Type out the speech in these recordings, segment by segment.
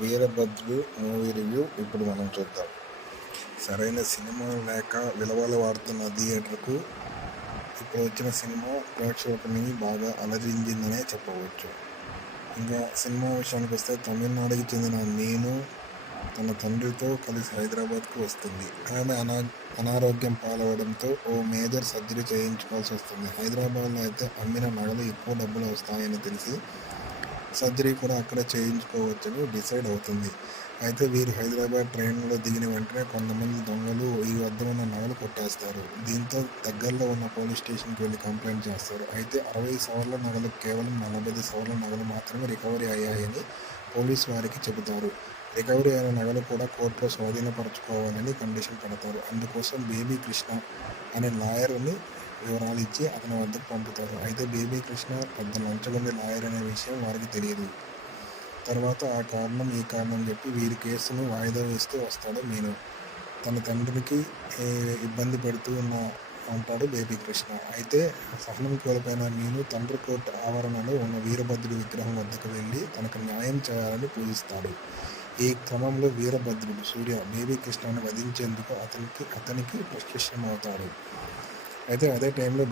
వీరభద్రుడు movie review ఇప్పుడు మనం చూద్దాం. సరైన సినిమా లేక విలవలవాడుతున్న థియేటర్కు ఇప్పుడు వచ్చిన సినిమా ప్రేక్షకుని బాగా అలరించిందనే చెప్పవచ్చు. ఇంకా సినిమా విషయానికి వస్తే, తమిళనాడుకి చెందిన మీను తన తండ్రితో కలిసి హైదరాబాద్కు వస్తుంది. ఆమె అనారోగ్యం పాలవడంతో ఓ మేజర్ సర్జరీ చేయించుకోవాల్సి వస్తుంది. హైదరాబాద్లో అయితే అమ్మిన నగలు ఎక్కువ డబ్బులు వస్తాయని తెలిసి సర్జరీ కూడా అక్కడే చేయించుకోవచ్చని డిసైడ్ అవుతుంది. అయితే వీరు హైదరాబాద్ ట్రైన్లో దిగిన వెంటనే కొంతమంది దొంగలు ఈ వద్ద ఉన్న నగలు కొట్టేస్తారు. దీంతో దగ్గరలో ఉన్న పోలీస్ స్టేషన్కి వెళ్ళి కంప్లైంట్ చేస్తారు. అయితే 60 సవర్ల నగలు కేవలం 45 సవర్ల నగలు మాత్రమే రికవరీ అయ్యాయని పోలీసు వారికి చెబుతారు. రికవరీ అయిన నగలు కూడా కోర్టులో స్వాధీనపరచుకోవాలని కండిషన్ పెడతారు. అందుకోసం బేబీ కృష్ణ అనే లాయర్ని వివరాలు ఇచ్చి అతని వద్దకు పంపుతారు. అయితే బేబీ కృష్ణ పెద్ద లంచగొండి లాయర్ అనే విషయం వారికి తెలియదు. తర్వాత ఆ కారణం ఈ కారణం చెప్పి వీరి కేసును వాయిదా వేస్తూ వస్తాడు మీను. తన తండ్రికి ఇబ్బంది పెడుతూ ఉంటాడు బేబీ కృష్ణ. అయితే సహనం కోల్పోయిన మీను తండ్రి కోర్టు ఆవరణలో ఉన్న వీరభద్రుడి విగ్రహం వద్దకు వెళ్ళి తనకు న్యాయం చేయాలని పూజిస్తాడు. ఈ క్రమంలో వీరభద్రుడు సూర్య బేబీ కృష్ణను వధించేందుకు అతనికి ప్రత్యక్షమవుతాడు. అయితే అదే టైంలో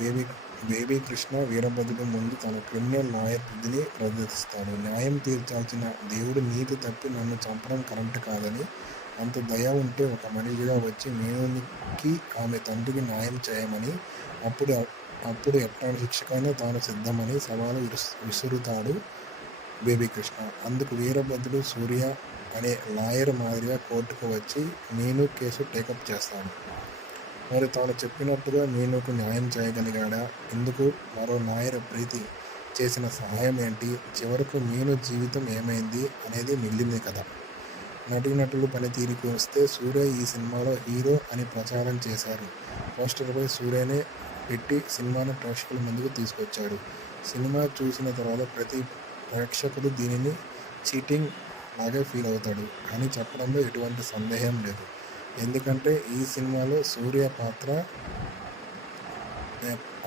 బేబీ కృష్ణ వీరభద్రుడి ముందు తన క్రిమినల్ లాయర్ బుద్ధిని ప్రదర్శిస్తాడు. న్యాయం తీర్చాల్సిన దేవుడు నీతి తప్పి నన్ను చంపడం కరెక్ట్ కాదని, అంత దయ ఉంటే ఒక మనిషిగా వచ్చి మీనుకి ఆమె తండ్రికి న్యాయం చేయమని, అప్పుడు ఎట్లాంటి శిక్షకైనా తాను సిద్ధమని సవాలు విసురుతాడు బేబీ కృష్ణ. అందుకు వీరభద్రుడు సూర్య అనే లాయర్ మాదిరిగా కోర్టుకు వచ్చి మీను కేసు టేకప్ చేస్తాడు. మరి తాను చెప్పినట్టుగా మీనుకు న్యాయం చేయగలిగాడా? ఎందుకు? మరో లాయర్ ప్రీతి చేసిన సహాయం ఏంటి? చివరకు మీను జీవితం ఏమైంది అనేది మిగిలింది కథ. నటీనటులు పనితీరుకు వస్తే, సూర్య ఈ సినిమాలో హీరో అని ప్రచారం చేశారు. పోస్టర్పై సూర్యనే పెట్టి సినిమాను ప్రేక్షకుల ముందుకు తీసుకొచ్చాడు. సినిమా చూసిన తర్వాత ప్రతి ప్రేక్షకుడు దీనిని చీటింగ్ లాగే ఫీల్ అవుతాడు అని చెప్పడంలో ఎటువంటి సందేహం లేదు. ఎందుకంటే ఈ సినిమాలో సూర్య పాత్ర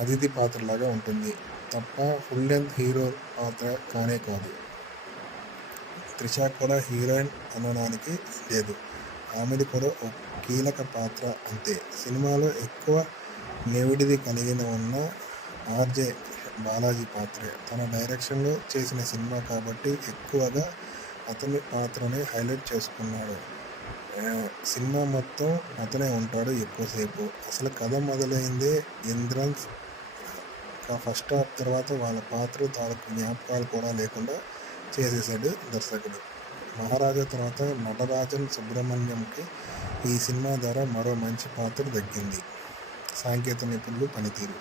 అతిథి పాత్రలాగా ఉంటుంది తప్ప ఫుల్ లెంత్ హీరో పాత్ర కానే కాదు. త్రిష కూడా హీరోయిన్ అనడానికి లేదు. ఆమెది కూడా ఒక కీలక పాత్ర అంతే. సినిమాలో ఎక్కువ నెవిడిది కలిగిన ఉన్న ఆర్జే బాలాజీ పాత్రే. తన డైరెక్షన్లో చేసిన సినిమా కాబట్టి ఎక్కువగా అతని పాత్రనే హైలైట్ చేసుకున్నాడు. సినిమా మొత్తం అతనే ఉంటాడు ఎక్కువసేపు. అసలు కథ మొదలైందే ఇంద్రన్స్ ఫస్ట్ హాఫ్ తర్వాత వాళ్ళ పాత్ర తాలూకు జ్ఞాపకాలు కూడా లేకుండా చేసేసాడు దర్శకుడు. మహారాజా తర్వాత నటరాజన్ సుబ్రహ్మణ్యంకి ఈ సినిమా ద్వారా మరో మంచి పాత్ర దక్కింది. సాంకేతిక నిపుణులు పనితీరు,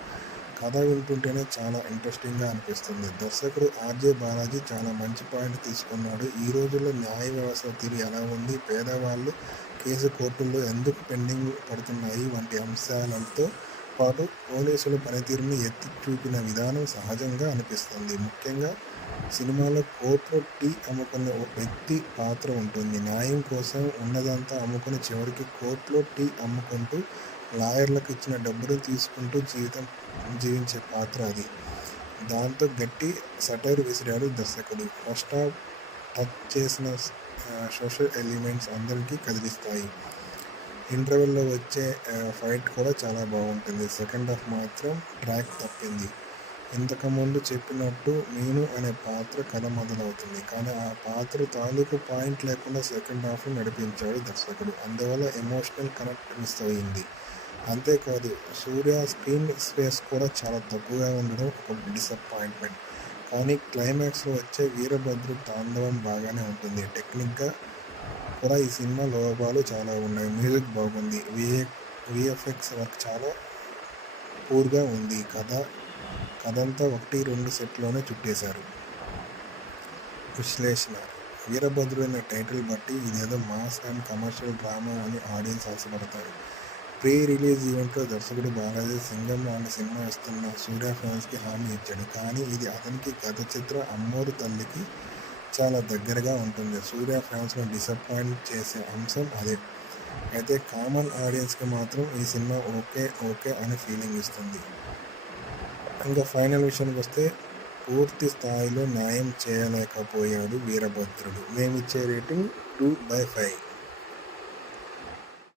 కథ వింటుంటేనే చాలా ఇంట్రెస్టింగ్గా అనిపిస్తుంది. దర్శకుడు ఆర్జే బాలాజీ చాలా మంచి పాయింట్ తీసుకున్నాడు. ఈ రోజుల్లో న్యాయ వ్యవస్థ తీరు ఎలా ఉంది, పేదవాళ్ళు కేసు కోర్టుల్లో ఎందుకు పెండింగ్ పడుతున్నాయి వంటి అంశాలతో పాటు పోలీసుల పనితీరుని ఎత్తి చూపిన విధానం సహజంగా అనిపిస్తుంది. ముఖ్యంగా సినిమాలో కోర్టులో టీ అమ్ముకునే ఒక వ్యక్తి పాత్ర ఉంటుంది. న్యాయం కోసం ఉన్నదంతా అమ్ముకుని చివరికి కోర్టులో టీ అమ్ముకుంటూ లాయర్లకు ఇచ్చిన డబ్బులు తీసుకుంటూ జీవించే పాత్ర అది. దాంతో గట్టి సటైర్ విసిరాడు దర్శకుడు. ఫస్ట్ హాఫ్ టచ్ చేసిన సోషల్ ఎలిమెంట్స్ అందరికీ కదిలిస్తాయి. ఇంటర్వెల్లో వచ్చే ఫైట్ కూడా చాలా బాగుంటుంది. సెకండ్ హాఫ్ మాత్రం ట్రాక్ తప్పింది. ఇంతకుముందు చెప్పినట్టు మీను అనే పాత్ర కథ మొదలవుతుంది, కానీ ఆ పాత్ర తాలూకు పాయింట్ లేకుండా సెకండ్ హాఫ్ నడిపించాడు దర్శకుడు. అందువల్ల ఎమోషనల్ కనెక్ట్ మిస్ అయింది. అంతేకాదు సూర్య స్క్రీన్ స్పేస్ కూడా చాలా తక్కువగా ఉండడం ఒక డిసప్పాయింట్మెంట్. కానీ క్లైమాక్స్లో వచ్చే వీరభద్రు తాండవం బాగానే ఉంటుంది. టెక్నిక్గా కూడా ఈ సినిమా లోపాలు చాలా ఉన్నాయి. మ్యూజిక్ బాగుంది, విఎఫ్ఎక్స్ వర్క్ చాలా పూర్గా ఉంది. కథంతా 1-2 సెట్లోనే చుట్టేశారు. విశ్లేషణ: వీరభద్రుడు అనే టైటిల్ బట్టి ఇదేదో మాస్ అండ్ కమర్షియల్ డ్రామా అని ఆడియన్స్ ఆశపడతారు. ప్రీ రిలీజ్ ఈవెంట్లో దర్శకుడు బాలాజీ సింగం లాంటి సినిమా ఇస్తున్న సూర్య ఫ్యాన్స్కి హామీ ఇచ్చాడు. కానీ ఇది అతనికి గత చిత్ర అమ్మోరు తల్లికి చాలా దగ్గరగా ఉంటుంది. సూర్య ఫ్యాన్స్ను డిసప్పాయింట్ చేసే అంశం అదే. అయితే కామన్ ఆడియన్స్కి మాత్రం ఈ సినిమా ఓకే అని ఫీలింగ్ ఇస్తుంది. ఇంకా ఫైనల్ విషయానికి వస్తే, పూర్తి స్థాయిలో న్యాయం చేయలేకపోయాడు వీరభద్రుడు. మేమిచ్చే రేటింగ్ 2/5.